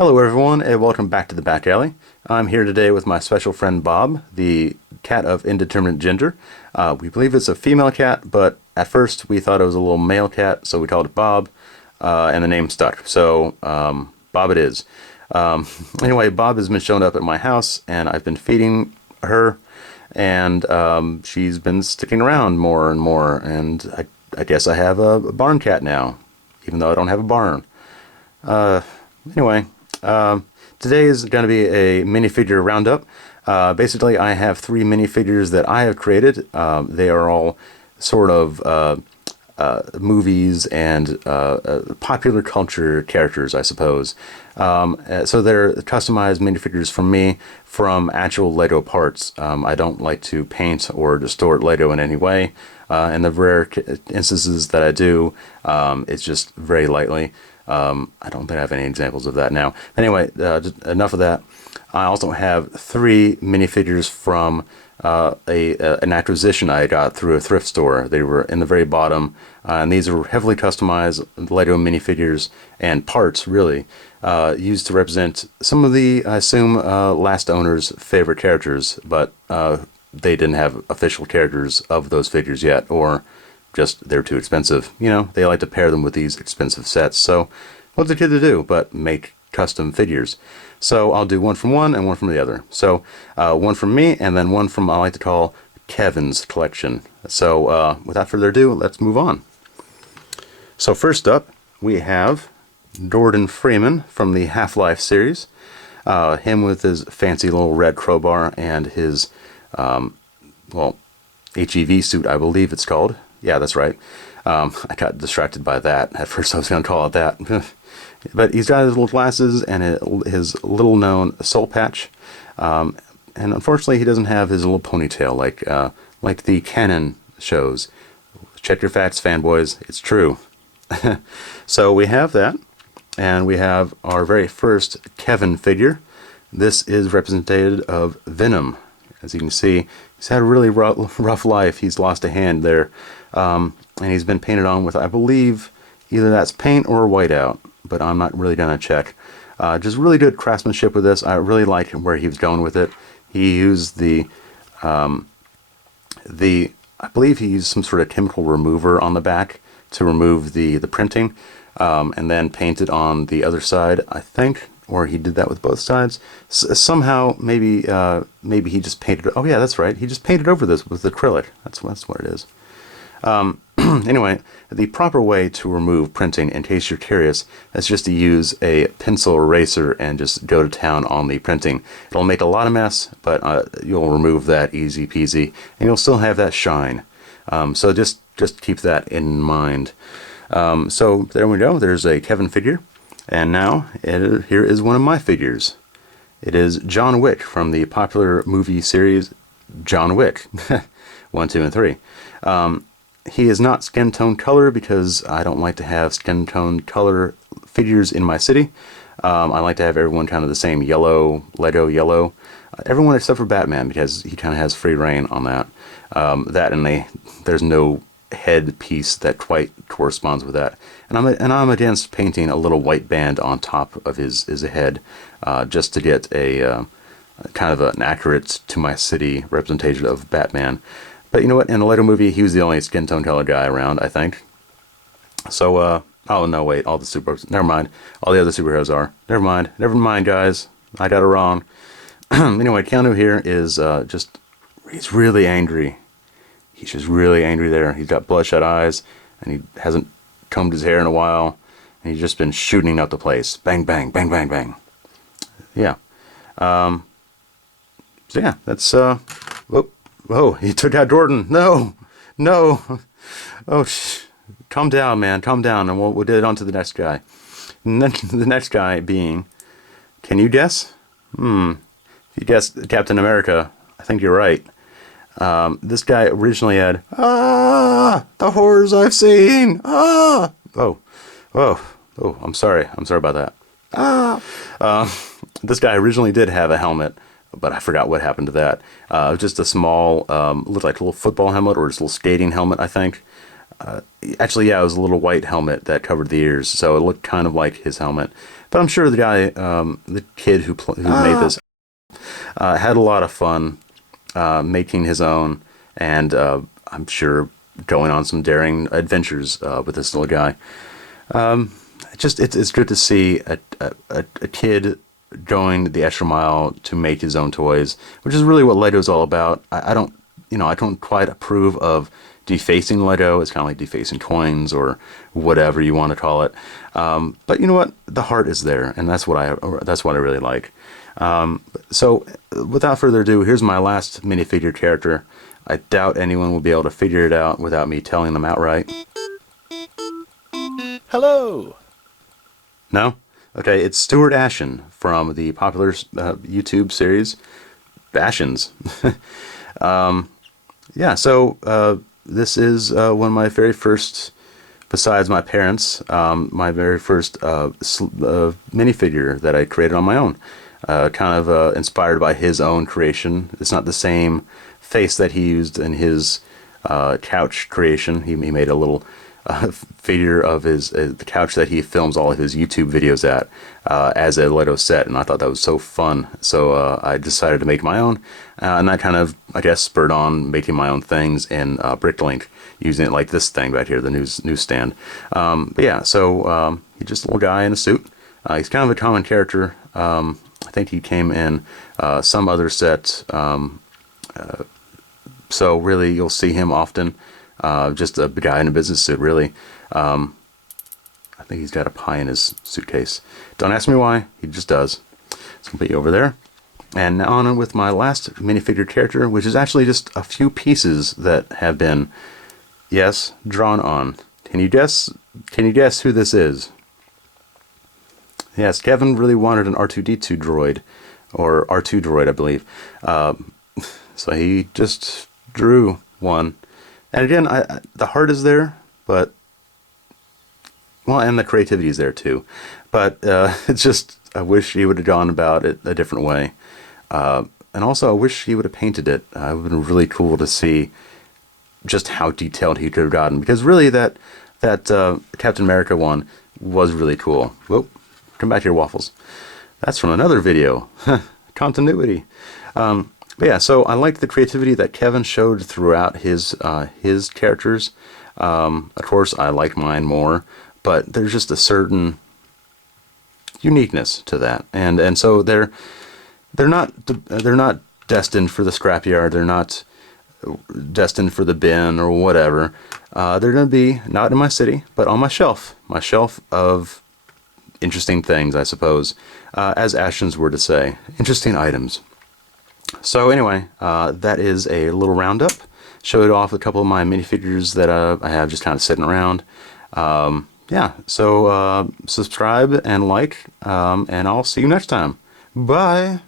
Hello everyone, and welcome back to the Back Alley. I'm here today with my special friend Bob, the cat of indeterminate gender. We believe it's a female cat, but at first we thought it was a little male cat, so we called it Bob, and the name stuck. So, Bob it is. Anyway, Bob has been showing up at my house, and I've been feeding her, and she's been sticking around more and more, and I guess I have a barn cat now, even though I don't have a barn. Anyway, today is going to be a minifigure roundup. Basically, I have 3 minifigures that I have created. They are all sort of movies and popular culture characters, I suppose. So they're customized minifigures from me from actual Lego parts. I don't like to paint or distort Lego in any way. In the rare instances that I do, it's just very lightly. I don't think I have any examples of that now. Anyway, just enough of that. I also have 3 minifigures from an acquisition I got through a thrift store. They were in the very bottom, and these are heavily customized Lego minifigures and parts, really, used to represent some of the, I assume, last owner's favorite characters, but they didn't have official characters of those figures yet, or just they're too expensive. You know, they like to pair them with these expensive sets. So what's a kid to do but make custom figures? So I'll do one from one and one from the other. So one from me and then one from I like to call Kevin's collection. So without further ado, let's move on. So first up, we have Freeman from the Half-Life series. Him with his fancy little red crowbar and his, well, HEV suit, I believe it's called. Yeah, that's right. I got distracted by that. At first I was going to call it that. But he's got his little glasses and his little known soul patch. And unfortunately he doesn't have his little ponytail like the canon shows. Check your facts, fanboys. It's true. So we have that. And we have our very first Kevin figure. This is representative of Venom. As you can see, he's had a really rough life. He's lost a hand there. And he's been painted on with, I believe, either that's paint or whiteout, but I'm not really going to check. Just really good craftsmanship with this. I really like where he was going with it. He used I believe he used some sort of chemical remover on the back to remove the printing, and then painted on the other side, I think. Or he did that with both sides. Somehow, maybe he just painted. Oh yeah, that's right. He just painted over this with acrylic. That's what it is. Anyway, the proper way to remove printing, in case you're curious, is just to use a pencil eraser and just go to town on the printing. It'll make a lot of mess, but you'll remove that easy peasy, and you'll still have that shine. So just keep that in mind. So there we go. There's a Kevin figure. And now, here is one of my figures. It is John Wick from the popular movie series John Wick. 1, 2, and 3. He is not skin tone color because I don't like to have skin tone color figures in my city. I like to have everyone kind of the same yellow, Lego yellow. Everyone except for Batman, because he kind of has free reign on that. That and there's no head piece that quite corresponds with that, and I'm against painting a little white band on top of his head, just to get a kind of an accurate to my city representation of Batman. But you know what? In the Lego movie, he was the only skin tone color guy around, I think. So oh no, wait, never mind. All the other superheroes are. Never mind, guys. I got it wrong. Anyway, Keanu here is he's really angry. He's just really angry there. He's got bloodshot eyes, and he hasn't combed his hair in a while, and he's just been shooting out the place. Bang, bang, bang, bang, bang. Yeah. So yeah, that's, whoa, he took out Jordan. No. Oh, calm down, man, calm down, and we'll get it on to the next guy. And then the next guy being, can you guess? If you guessed Captain America, I think you're right. This guy originally had, the horrors I've seen, oh, I'm sorry about that. This guy originally did have a helmet, but I forgot what happened to that. Just a small, looked like a little football helmet or just a little skating helmet, I think. Actually, yeah, it was a little white helmet that covered the ears, so it looked kind of like his helmet. But I'm sure the guy, the kid who made this, had a lot of fun making his own, and I'm sure going on some daring adventures with this little guy. It's good to see a kid going the extra mile to make his own toys, which is really what Lego's all about. I don't quite approve of defacing Lego. It's kind of like defacing coins or whatever you want to call it. But you know what? The heart is there, and that's what I really like. So without further ado, here's my last minifigure character. I doubt anyone will be able to figure it out without me telling them outright. Hello! No? Okay, it's Stuart Ashen from the popular YouTube series Ashens. Yeah, so this is one of my very first, besides my parents, my very first minifigure that I created on my own. Kind of inspired by his own creation. It's not the same face that he used in his couch creation. He made a little figure of his the couch that he films all of his YouTube videos at as a Lego set, and I thought that was so fun. So I decided to make my own, and that kind of, I guess, spurred on making my own things in Bricklink, using it like this thing back here, the newsstand. But yeah, so he's just a little guy in a suit. He's kind of a common character. I think he came in some other sets, so really you'll see him often. Just a guy in a business suit, really. I think he's got a pie in his suitcase. Don't ask me why, he just does. It's completely over there. And now on with my last minifigure character, which is actually just a few pieces that have been, yes, drawn on. Can you guess who this is? Yes, Kevin really wanted an R2-D2 droid, or R2 droid, I believe. So he just drew one. And again, the heart is there, but, well, and the creativity is there too. But it's just, I wish he would have gone about it a different way. And also, I wish he would have painted it. It would have been really cool to see just how detailed he could have gotten. Because really, that Captain America one was really cool. Whoop. Come back here, Waffles. That's from another video. Continuity. But yeah, so I liked the creativity that Kevin showed throughout his characters. Of course, I like mine more, but there's just a certain uniqueness to that, and so they're not destined for the scrapyard. They're not destined for the bin or whatever. They're going to be not in my city, but on my shelf of interesting things, I suppose, as Ashens were to say, interesting items. So anyway, that is a little roundup. Showed off a couple of my minifigures that I have just kind of sitting around. Yeah, so subscribe and like, and I'll see you next time. Bye!